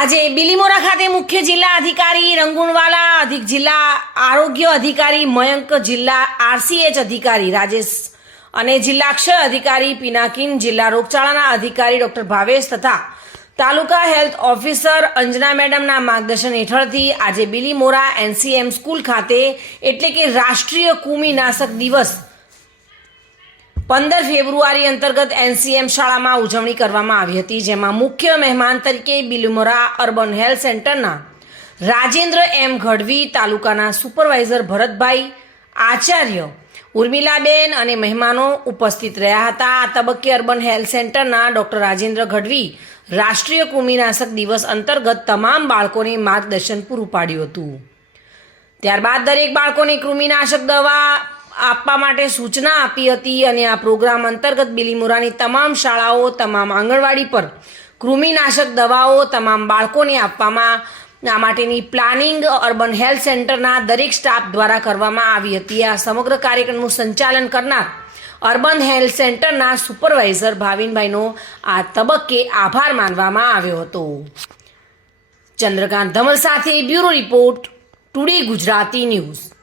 આજે બિલીમોરા ખાતે મુખ્ય જિલ્લા અધિકારી રંગુણવાલા, અધિક જિલ્લા આરોગ્ય અધિકારી, મયંક જિલ્લા આરસીએચ અધિકારી રાજેશ અને જિલ્લા ક્ષય અધિકારી પિનાકિન, જિલ્લા રોગચાળાના અધિકારી ડોક્ટર ભાવેશ તથા તાલુકા હેલ્થ ઓફિસર અંજના મેડમના માર્ગદર્શન હેઠળથી આજે બિલીમોરા એનસીએમ સ્કૂલ ખાતે એટલે કે રાષ્ટ્રીય કૃમિનાશક દિવસ પંદર ફેબ્રુઆરી અંતર્ગત એનસીએમ શાળામાં ઉજવણી કરવામાં આવી હતી, જેમાં મુખ્ય મહેમાન તરીકે બિલીમોરા અર્બન હેલ્થ સેન્ટરના રાજેન્દ્ર એમ ગઢવી, તાલુકાના સુપરવાઇઝર ભરતભાઈ આચાર્ય, ઉર્મિલાબેન અને મહેમાનો ઉપસ્થિત રહ્યા હતા. આ તબક્કે અર્બન હેલ્થ સેન્ટરના ડોક્ટર રાજેન્દ્ર ગઢવી રાષ્ટ્રીય કૃમિનાશક દિવસ અંતર્ગત તમામ બાળકોને માર્ગદર્શન પૂરું પાડ્યું હતું. ત્યારબાદ દરેક બાળકોને કૃમિનાશક દવા આપવા માટે સૂચના આપી હતી અને આ પ્રોગ્રામ અંતર્ગત બિલીમોરાની તમામ શાળાઓ, તમામ આંગણવાડી પર કૃમિનાશક દવાઓ, તમામ બાળકોને આપવામાં આ માટેની પ્લાનિંગ અર્બન હેલ્થ સેન્ટરના દરેક સ્ટાફ દ્વારા કરવામાં આવી હતી. આ સમગ્ર કાર્યક્રમનું સંચાલન કરનાર અર્બન હેલ્થ સેન્ટરના સુપરવાઇઝર ભાવિનભાઈનો આ તબક્કે આભાર માનવામાં આવ્યો હતો. ચંદ્રકાંત ધમલ સાથે bureau report, today Gujarati news.